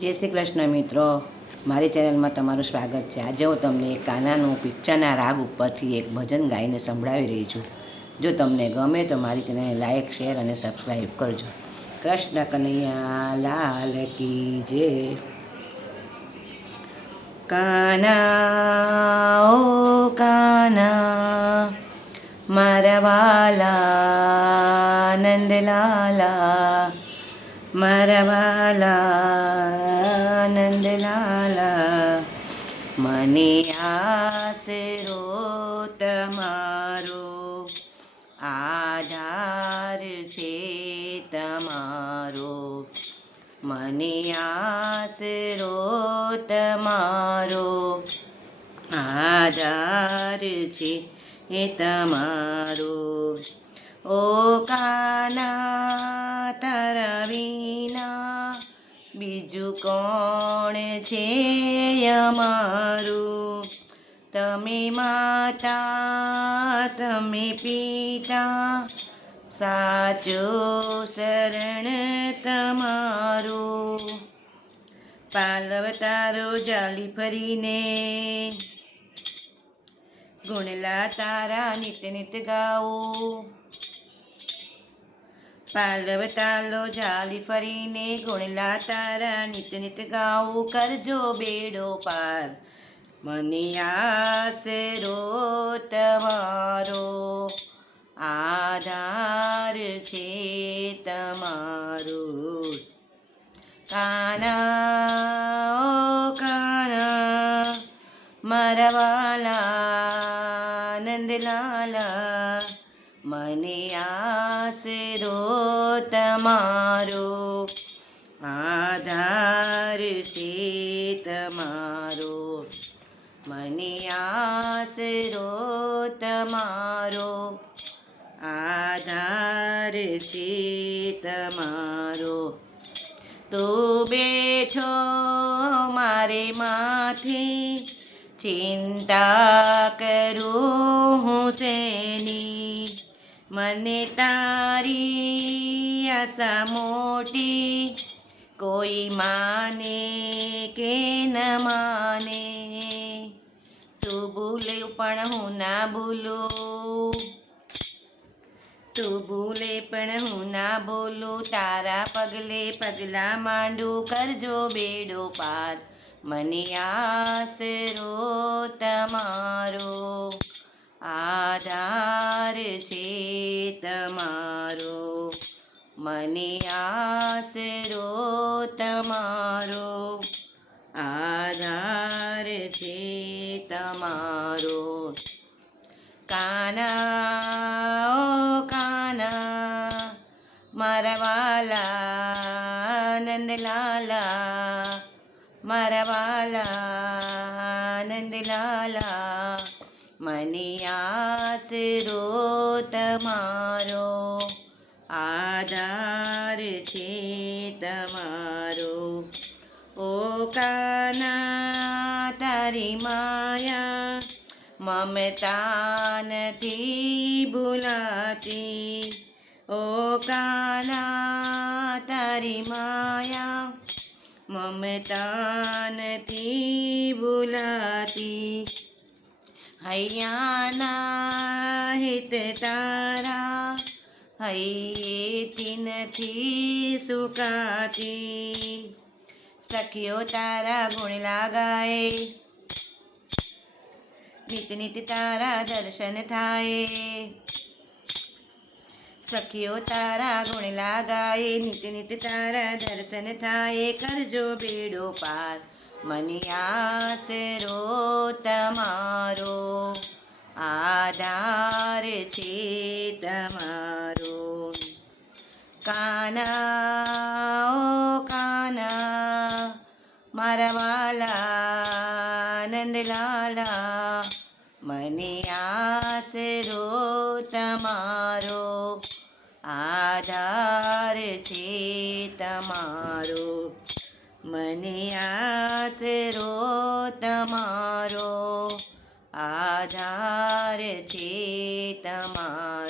જય શ્રી કૃષ્ણ મિત્રો. મારી ચેનલમાં તમારું સ્વાગત છે. આજે હું તમને એક કાનાનું પિક્ચરના રાગ ઉપરથી એક ભજન ગાઈને સંભળાવી રહી છું. જો તમને ગમે તો મારી ચેનલને લાઇક શેર અને સબસ્ક્રાઈબ કરજો. કૃષ્ણ કનૈયા લાલ કી જે કાના, ઓ કાના, મારા વાલા નંદલાલા મારા વાલા નંદલાલા મને આશરો તમારો આધાર છે તમારો. મને આશરો તમારો આધાર છે તમારો. ઓ કાના છે અમારું. તમે માતા, તમે પિતા, સાચો શરણ તમારું. પાલવ તારો જાલી ફરીને ગુણલા તારા નિત નિત ગાઓ પાલવ તાલો જાલી ફરીને ગુણલા તારા નિત નિત ગાઉ કરજો બેડો પાર. મને રો તમારો આધાર છે તમારો. કાના કાના, મારા વાલા, નંદલાલા, મને આસરો તમારો આધાર છે તમારો મને આસરો તમારો આધાર છે તમારો તો બેઠો મારે માથે ચિંતા કરું હું શેની? મને તારી આશા મોટી, કોઈ માને કે ન માને. તું ભૂલે પણ હું ના ભૂલું. તું ભૂલે પણ હું ના બોલું. તારા પગલે પગલા માંડું. કરજો બેડો પાર. મને આશરો તમારો. તમારો આધાર છે તમારો. કાના ઓ કાના, મારા વાલા નંદલાલા, મારા વાલા નંદલાલા, મને આસરો તમારો આધાર. છે તમારો ઓ કાના, તારી માયા મમતા નથી ભૂલાતી. ઓ કાના, તારી માયા મમતા નથી ભૂલાતી. હૈયાના હિત તારા હૈયેથી નથી સુકાતી. સખીઓ તારા ગુણ લાગાય. નિત નિત તારા દર્શન થાય. સખીઓ તારા ગુણ લાગાય. નિત નિત તારા દર્શન થાય. કરજો બેડો પાર. મને આસરો તમારો. આધાર છે તમારો. કાના, ઓ કાના, મારા વાલા, નંદલાલા, મને આશરો તમારો, આધાર છે તમારો. મને આશરો તમારો, આધાર છે તમારો.